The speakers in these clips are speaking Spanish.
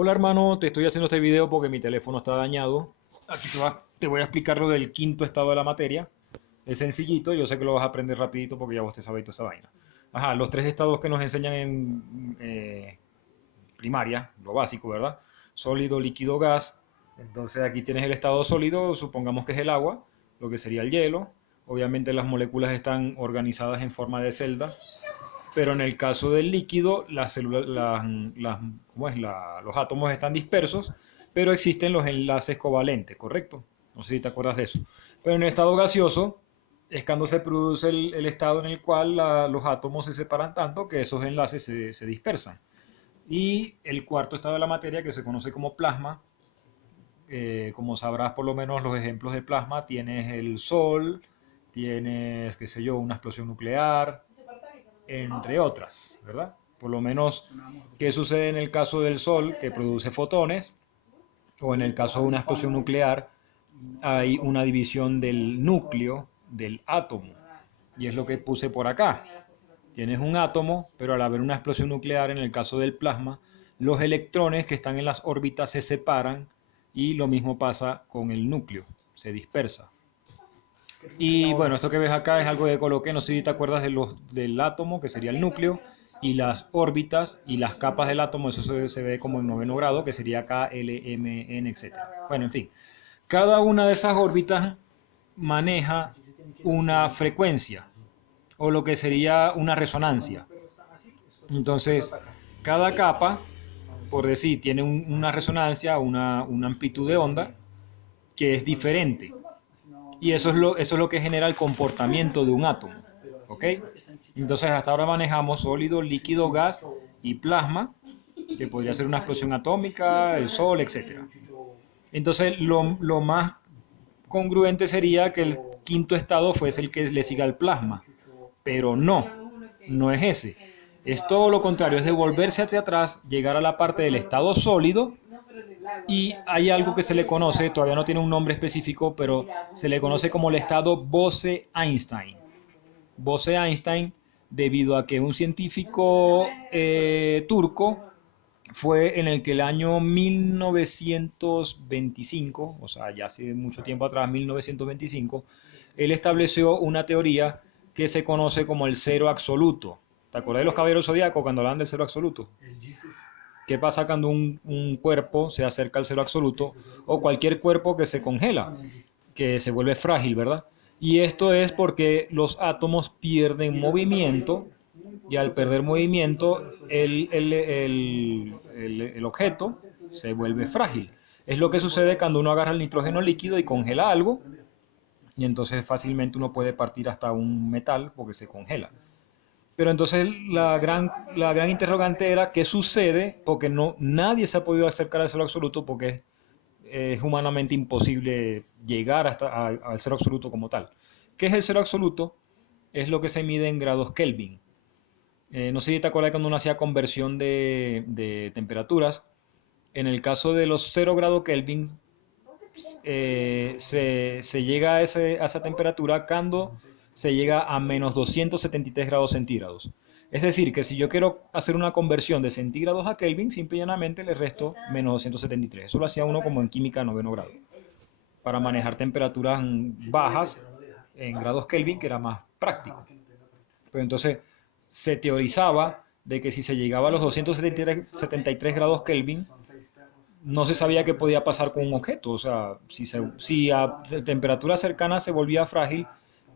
Hola hermano, te estoy haciendo este video porque mi teléfono está dañado. Aquí te voy a explicar lo del quinto estado de la materia. Es sencillito, yo sé que lo vas a aprender rapidito porque ya vos te sabéis toda esa vaina. Ajá, los tres estados que nos enseñan en primaria, lo básico, ¿verdad? Sólido, líquido, gas. Entonces aquí tienes el estado sólido, supongamos que es el agua, lo que sería el hielo. Obviamente las moléculas están organizadas en forma de celda, pero en el caso del líquido, las células, ¿cómo es? Los átomos están dispersos, pero existen los enlaces covalentes, ¿correcto? No sé si te acuerdas de eso. Pero en el estado gaseoso es cuando se produce el estado en el cual los átomos se separan tanto que esos enlaces se dispersan. Y el cuarto estado de la materia, que se conoce como plasma, como sabrás por lo menos los ejemplos de plasma, tienes el Sol, tienes, qué sé yo, una explosión nuclear, entre otras, ¿verdad? Por lo menos, ¿qué sucede en el caso del Sol que produce fotones? O en el caso de una explosión nuclear, hay una división del núcleo del átomo. Y es lo que puse por acá. Tienes un átomo, pero al haber una explosión nuclear, en el caso del plasma, los electrones que están en las órbitas se separan y lo mismo pasa con el núcleo, se dispersa. Y bueno, esto que ves acá es algo que coloqué, no sé si te acuerdas del átomo, que sería el núcleo, y las órbitas y las capas del átomo, eso se ve como en noveno grado, que sería K, L, M, N, etcétera. Bueno, en fin, cada una de esas órbitas maneja una frecuencia, o lo que sería una resonancia. Entonces, cada capa, por decir, tiene una resonancia, una amplitud de onda que es diferente. Y eso es lo que genera el comportamiento de un átomo. ¿Ok? Entonces hasta ahora manejamos sólido, líquido, gas y plasma, que podría ser una explosión atómica, el sol, etc. Entonces lo más congruente sería que el quinto estado fuese el que le siga al plasma. Pero no, no es ese. Es todo lo contrario, es devolverse hacia atrás, llegar a la parte del estado sólido y hay algo que se le conoce, todavía no tiene un nombre específico, pero se le conoce como el estado Bose-Einstein. Bose-Einstein, debido a que un científico turco fue en el que el año 1925, o sea, ya hace mucho tiempo atrás, 1925, él estableció una teoría que se conoce como el cero absoluto. ¿Te acuerdas de los caballeros zodíacos cuando hablan del cero absoluto? ¿Qué pasa cuando un cuerpo se acerca al cero absoluto o cualquier cuerpo que se congela, que se vuelve frágil, ¿verdad? Y esto es porque los átomos pierden movimiento y al perder movimiento el objeto se vuelve frágil. Es lo que sucede cuando uno agarra el nitrógeno líquido y congela algo y entonces fácilmente uno puede partir hasta un metal porque se congela. Pero entonces la gran interrogante era qué sucede, porque no, nadie se ha podido acercar al cero absoluto porque es humanamente imposible llegar al cero absoluto como tal. ¿Qué es el cero absoluto? Es lo que se mide en grados Kelvin. No sé si te acuerdas cuando uno hacía conversión de temperaturas. En el caso de los 0 grados Kelvin, se llega a esa temperatura cuando se llega a menos 273 grados centígrados. Es decir, que si yo quiero hacer una conversión de centígrados a Kelvin, simple y llanamente le resto menos 273. Eso lo hacía uno como en química noveno grado, para manejar temperaturas bajas en grados Kelvin, que era más práctico. Pero entonces se teorizaba de que si se llegaba a los 273 grados Kelvin, no se sabía qué podía pasar con un objeto. O sea, si a temperatura cercana se volvía frágil,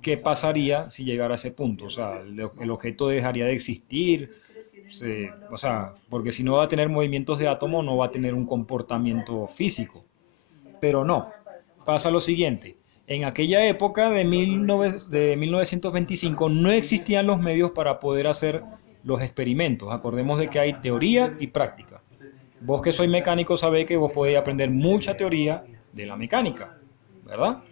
¿qué pasaría si llegara a ese punto? O sea, el objeto dejaría de existir. O sea, porque si no va a tener movimientos de átomo, no va a tener un comportamiento físico. Pero no, pasa lo siguiente. En aquella época de 1925 no existían los medios para poder hacer los experimentos. Acordemos de que hay teoría y práctica. Vos que sois mecánico sabéis que vos podéis aprender mucha teoría de la mecánica, ¿verdad?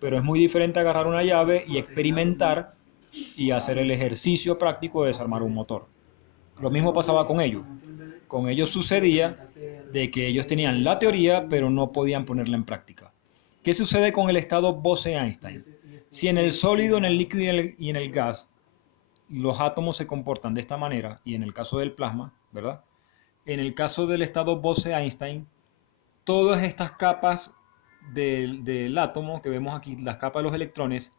Pero es muy diferente agarrar una llave y experimentar y hacer el ejercicio práctico de desarmar un motor. Lo mismo pasaba con ellos. Con ellos sucedía de que ellos tenían la teoría pero no podían ponerla en práctica. ¿Qué sucede con el estado Bose-Einstein? Si en el sólido, en el líquido y en el gas los átomos se comportan de esta manera, y en el caso del plasma, ¿verdad? en el caso del estado Bose-Einstein, todas estas capas del átomo que vemos aquí, las capas de los electrones,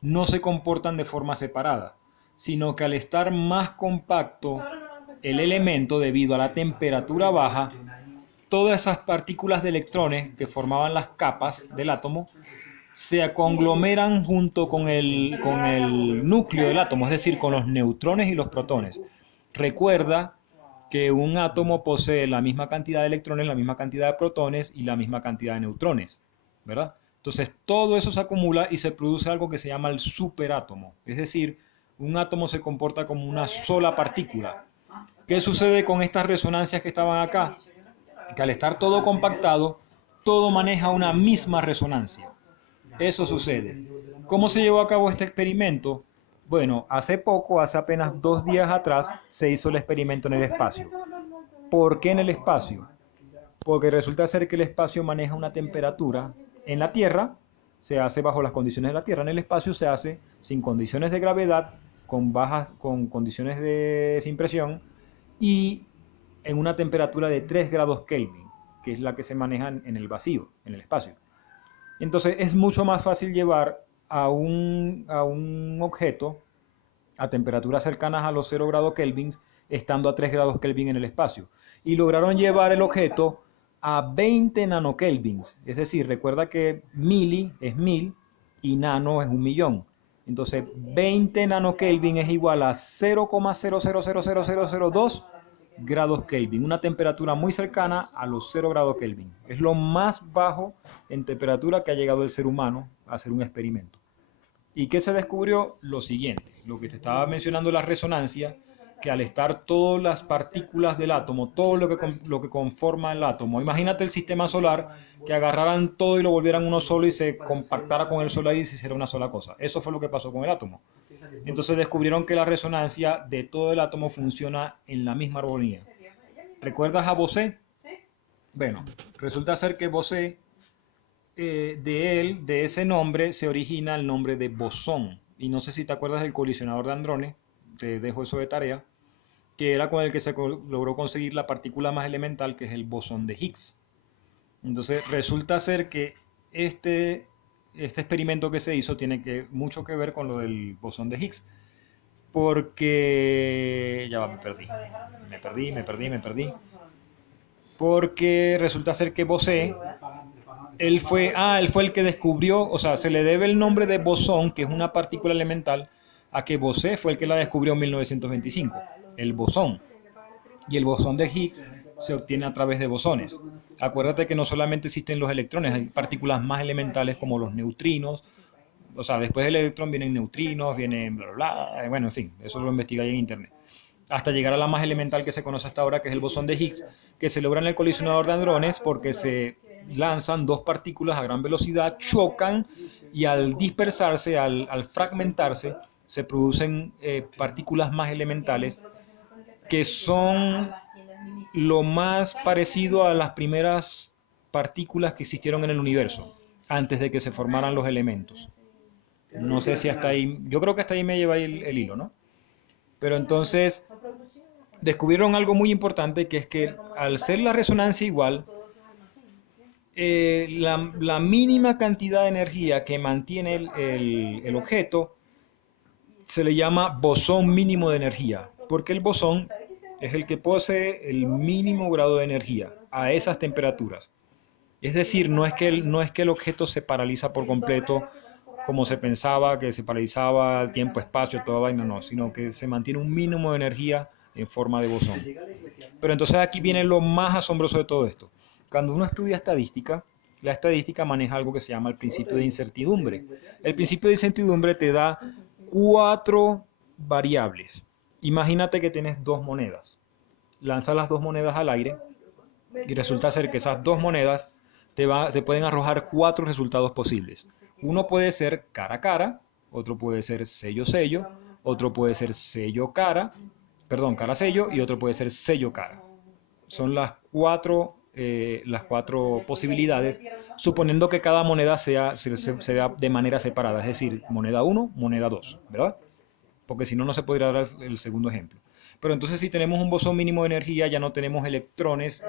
no se comportan de forma separada, sino que al estar más compacto el elemento debido a la temperatura baja, todas esas partículas de electrones que formaban las capas del átomo se conglomeran junto con el núcleo del átomo, es decir, con los neutrones y los protones. Recuerda que un átomo posee la misma cantidad de electrones, la misma cantidad de protones y la misma cantidad de neutrones, ¿verdad? Entonces todo eso se acumula y se produce algo que se llama el superátomo, es decir, un átomo se comporta como una sola partícula. ¿Qué sucede con estas resonancias que estaban acá? Que al estar todo compactado, todo maneja una misma resonancia. Eso sucede. ¿Cómo se llevó a cabo este experimento? Bueno, hace poco, hace apenas 2 días atrás, se hizo el experimento en el espacio. ¿Por qué en el espacio? Porque resulta ser que el espacio maneja una temperatura. En la Tierra se hace bajo las condiciones de la Tierra. En el espacio se hace sin condiciones de gravedad, con condiciones sin presión y en una temperatura de 3 grados Kelvin, que es la que se maneja en el vacío, en el espacio. Entonces es mucho más fácil llevar a un objeto a temperaturas cercanas a los 0 grados Kelvin estando a 3 grados Kelvin en el espacio. Y lograron llevar el objeto a 20 nanokelvins. Es decir, recuerda que mili es 1000 y nano es 1.000.000. Entonces 20 nanokelvin es igual a 0,000002 grados Kelvin, una temperatura muy cercana a los 0 grados Kelvin. Es lo más bajo en temperatura que ha llegado el ser humano a hacer un experimento. ¿Y qué se descubrió? Lo siguiente, lo que te estaba mencionando, la resonancia, que al estar todas las partículas del átomo, todo lo que conforma el átomo, imagínate el sistema solar, que agarraran todo y lo volvieran uno solo y se compactara con el solar y se hiciera una sola cosa. Eso fue lo que pasó con el átomo. Entonces descubrieron que la resonancia de todo el átomo funciona en la misma armonía. ¿Recuerdas a Bose? Bueno, resulta ser que Bose, de ese nombre, se origina el nombre de bosón. Y no sé si te acuerdas del colisionador de hadrones, te dejo eso de tarea, que era con el que se logró conseguir la partícula más elemental, que es el bosón de Higgs. Entonces resulta ser que este experimento que se hizo tiene mucho que ver con lo del bosón de Higgs. Porque... ya va, me perdí. Porque resulta ser que Bose, él fue el que descubrió, o sea, se le debe el nombre de bosón, que es una partícula elemental, a que Bose fue el que la descubrió en 1925, el bosón. Y el bosón de Higgs se obtiene a través de bosones. Acuérdate que no solamente existen los electrones, hay partículas más elementales como los neutrinos. O sea, después del electrón vienen neutrinos, vienen bla, bla, bla. Bueno, en fin, eso lo investigáis en internet. Hasta llegar a la más elemental que se conoce hasta ahora, que es el bosón de Higgs, que se logra en el colisionador de hadrones porque se lanzan dos partículas a gran velocidad, chocan y al dispersarse, al fragmentarse, se producen partículas más elementales que son lo más parecido a las primeras partículas que existieron en el universo, antes de que se formaran los elementos. No sé si hasta ahí, yo creo que hasta ahí me lleva el hilo, ¿no? Pero entonces descubrieron algo muy importante, que es que al ser la resonancia igual, la mínima cantidad de energía que mantiene el objeto se le llama bosón mínimo de energía, porque el bosón es el que posee el mínimo grado de energía a esas temperaturas. Es decir, no es que el objeto se paraliza por completo como se pensaba, que se paralizaba el tiempo, espacio, toda vaina, no, sino que se mantiene un mínimo de energía en forma de bosón. Pero entonces aquí viene lo más asombroso de todo esto. Cuando uno estudia estadística, la estadística maneja algo que se llama el principio de incertidumbre. El principio de incertidumbre te da 4 variables. Imagínate que tienes 2 monedas. Lanzas las 2 monedas al aire y resulta ser que esas 2 monedas te pueden arrojar 4 resultados posibles. Uno puede ser cara a cara, otro puede ser sello-sello, otro puede ser cara-sello y otro puede ser sello-cara. Son las 4 posibilidades, suponiendo que cada moneda se vea de manera separada, es decir, moneda 1, moneda 2, ¿verdad? Porque si no, no se podría dar el segundo ejemplo. Pero entonces si tenemos un bosón mínimo de energía ya no tenemos electrones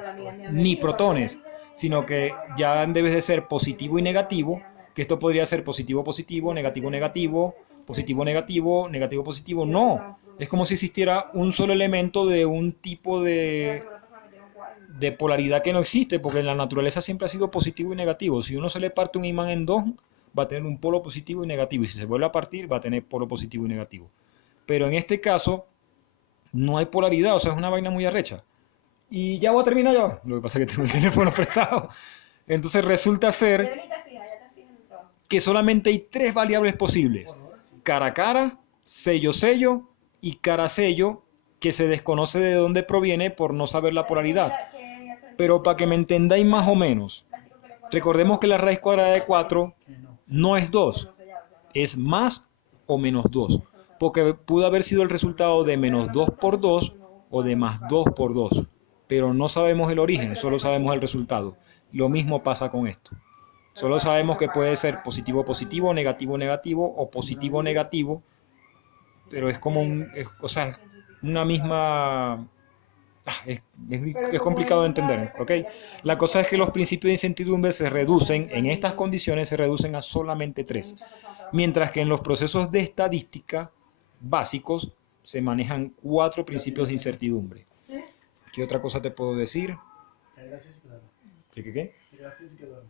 ni protones, sino que ya debe de ser positivo y negativo, que esto podría ser positivo positivo, negativo negativo, positivo negativo, negativo positivo. No, es como si existiera un solo elemento de un tipo de polaridad que no existe, porque en la naturaleza siempre ha sido positivo y negativo. Si uno se le parte un imán en dos, va a tener un polo positivo y negativo, y si se vuelve a partir va a tener polo positivo y negativo. Pero en este caso no hay polaridad, o sea, es una vaina muy arrecha. Y ya voy a terminar ya. Lo que pasa es que tengo el teléfono prestado. Entonces resulta ser que solamente hay tres variables posibles: cara a cara, sello sello y cara a sello, que se desconoce de dónde proviene por no saber la polaridad. Pero para que me entendáis más o menos, recordemos que la raíz cuadrada de 4 no es 2, es más o menos 2, porque pudo haber sido el resultado de menos 2 por 2 o de más 2 por 2, pero no sabemos el origen, solo sabemos el resultado. Lo mismo pasa con esto. Solo sabemos que puede ser positivo positivo, negativo negativo o positivo negativo, pero es como o sea, es una misma... Es complicado de entender, ¿ok? La cosa es que los principios de incertidumbre se reducen, en estas condiciones se reducen a solamente tres, mientras que en los procesos de estadística básicos se manejan 4 principios de incertidumbre. ¿Qué otra cosa te puedo decir? ¿Qué?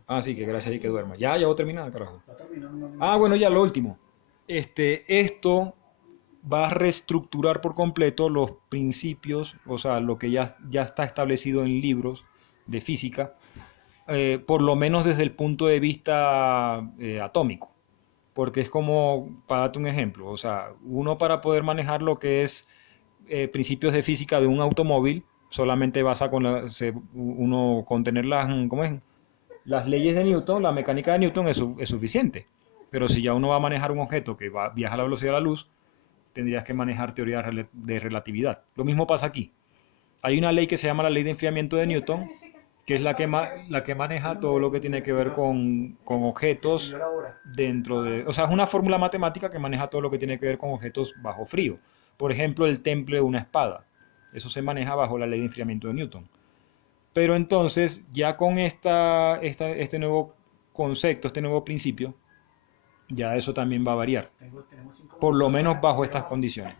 Ah, sí, que gracias y que duerma. Ya voy a terminar, carajo. Ah, bueno, ya lo último. Esto va a reestructurar por completo los principios, o sea, lo que ya está establecido en libros de física, por lo menos desde el punto de vista atómico. Porque es como, para darte un ejemplo, o sea, uno para poder manejar lo que es principios de física de un automóvil, solamente basta con uno con tener ¿cómo es? Las leyes de Newton, la mecánica de Newton es suficiente. Pero si ya uno va a manejar un objeto que viaja a la velocidad de la luz, tendrías que manejar teoría de relatividad. Lo mismo pasa aquí. Hay una ley que se llama la ley de enfriamiento de Newton, que es la que maneja todo lo que tiene que ver con objetos dentro de... O sea, es una fórmula matemática que maneja todo lo que tiene que ver con objetos bajo frío. Por ejemplo, el temple de una espada. Eso se maneja bajo la ley de enfriamiento de Newton. Pero entonces, ya con este nuevo concepto, este nuevo principio, ya eso también va a variar, por lo menos bajo estas condiciones.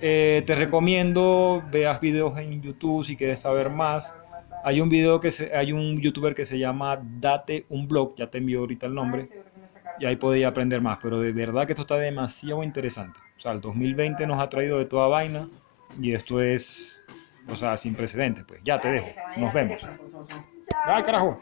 Te recomiendo veas videos en YouTube si quieres saber más. Hay un youtuber que se llama Date un Blog, ya te envío ahorita el nombre, y ahí podéis aprender más, pero de verdad que esto está demasiado interesante. O sea, el 2020 nos ha traído de toda vaina y esto es, o sea, sin precedentes. Pues ya te dejo, nos vemos. ¡Ay, carajo!